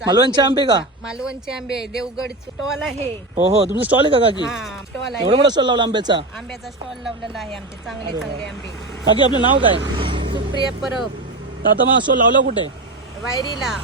मालवणचे आंबे का? मालवणचे आंबे आहे, देवगड स्टॉल आहे. हो हो, तुमचं स्टॉल आहे का काकी? हा स्टॉल आहे, एवढा मोठा स्टॉल लावला आंब्याचा? आंब्याचा स्टॉल लावलेला आहे आमचे चांगले चांगले आंबे. काकी आपलं नाव काय? सुप्रिया परब. तर आता मग स्टॉल लावला कुठे? वायरीला.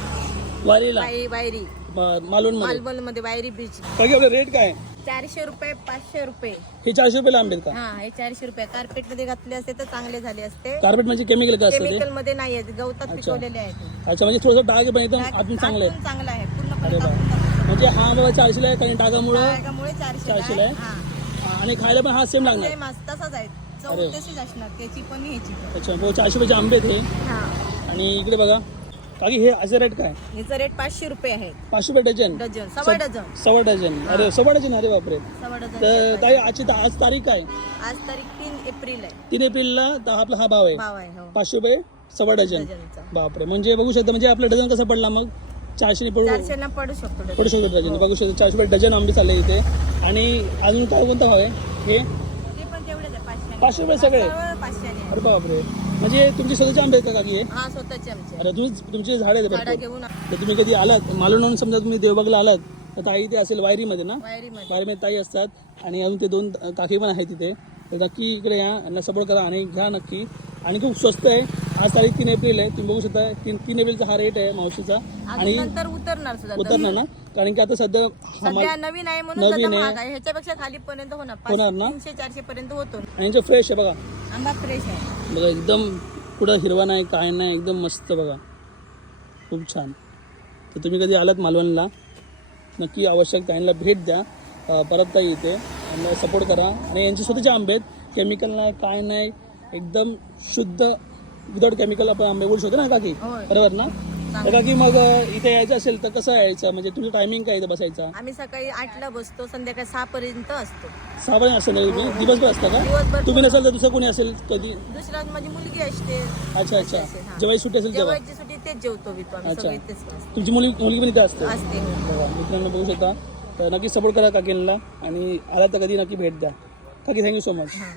वारीला वायरी मालवण मध्ये. मालवण मध्ये वायरी बीच. काकी आपला रेट काय? 400 रुपये 500 रुपये. हे 400 रुपयाला आंबे आहेत का? हा हे 400 रुपये. कार्पेट मध्ये घातले असते तर चांगले झाले असते. कार्पेट म्हणजे केमिकल का असतं ते? केमिकल मध्ये नाही आहेत, गवतात पिकवलेले आहेत. अच्छा, म्हणजे थोडंसं डाग आहे पण एकदम आतून चांगलं आहे. आतून चांगला आहे पूर्णपणे. अरे बा, म्हणजे हा बाबा 400 ला आहे कारण डागामुळे त्यामुळे 400 400 ला आहे. आहे. आणि खायला पण हा सेम लागणार. सेम तसाच आहे, चव तशीच असणार त्याची पण ह्याची पण. अच्छा, 400 रुपयाचे आंबे आहेत हे. हा आणि इकडे बघा काकी, हे असे रेट काय? ह्याचा रेट 500 रुपये आहे. 500 रुपये डझन? डझन, सव्वा डझन. सव्वा डझन? अरे सव्वा डझन, अरे बापरे. सव्वा डझन. तर ताई आज तारीख काय? आज तारीख 3 एप्रिल आहे. 3 एप्रिलला आपला हा भाव आहे. भाव आहे हो. 500 रुपये सव्वा डझन. डझनचा. बापरे, म्हणजे बघू शकता, म्हणजे आपला डझन कसा पडला मग? 400 ने 400 ला पडू शकतो डझन. पडू शकतो डझन. बघू शकतो 400 रुपये डझन आंबे चालले इथे. आणि अजून काय कोणता भाव आहे हे? ते पण तेवढेच आहे 500. 500 रुपये सगळे? सर्व 500 आहे. अरे बापरे, म्हणजे तुमचे स्वतःचे आंबे आहेत का काकी हे? हा स्वतःचे आमचे अरे तुमचे झाड आहेत झाडा भरपूर. घेऊन तर तुम्ही कधी आलात मालवण, समजा तुम्ही देवबागला आलात तर ताई इथे असेल वायरीमध्ये ना? वायरीमध्ये. वायरीमध्ये ताई असतात आणि अजून ते 2 काकी पण आहेत तिथे. तर नक्की इकडे या, यांना सपोर्ट करा आणि घ्या नक्की. आणि खूप स्वस्त आहे. आज तारीख 3 एप्रिल आहे, तुम्ही बघू शकता 3 एप्रिलचा हा रेट आहे मावशीचा. आणि नंतर उतरणार सुद्धा. उतरणार ना, कारण की आता सध्या सध्या नवीन आहे म्हणून नवीन जरा आहे. महाग आहे. ह्याच्यापेक्षा खाली पर्यंत होणार होणार ना? 300-400 पर्यंत होतो. आणि यांचे फ्रेश आहे बघा. आंबा फ्रेश आहे. बघा एकदम कुठं हिरवा नाही काय नाही, एकदम मस्त बघा, खूप छान. तर तुम्ही कधी आलात मालवणला नक्की आवश्यक त्यांना भेट द्या. परत ताई इथे यांना सपोर्ट करा. आणि यांचे स्वतःचे आंबे आहेत, केमिकल नाही काय नाही, एकदम शुद्ध विदाउट केमिकल आपण आंबे बोलू शकतो ना काकी? होय. बरोबर ना? तर काकी मग इथे यायचं असेल तर कसं यायचं, म्हणजे तुझं टायमिंग काय इथं बसायचा? आम्ही सकाळी 8ला बसतो, संध्याकाळी 6 पर्यंत असतो. 6 पर्यंत असेल ना तुम्ही? दिवसभर असता का? दिवसभर. तुम्ही नसेल तर दुसरं कोणी असेल कधी? दुसरा माझी मुलगी असते. अच्छा अच्छा, हा. जेव्हा सुट्टी असेल तेव्हा? जेवायची सुट्टी तेच जेवतो बितो आम्ही अच्छा. सगळे तेच असतो. तुमची मुलगी पण इथे असते? असते हो. बघा मित्रांनो बघू शकता. तर नक्की सपोर्ट करा काकींना आणि आला तर कधी नक्की भेट द्या. काकी थँक्यू सो मच. हा.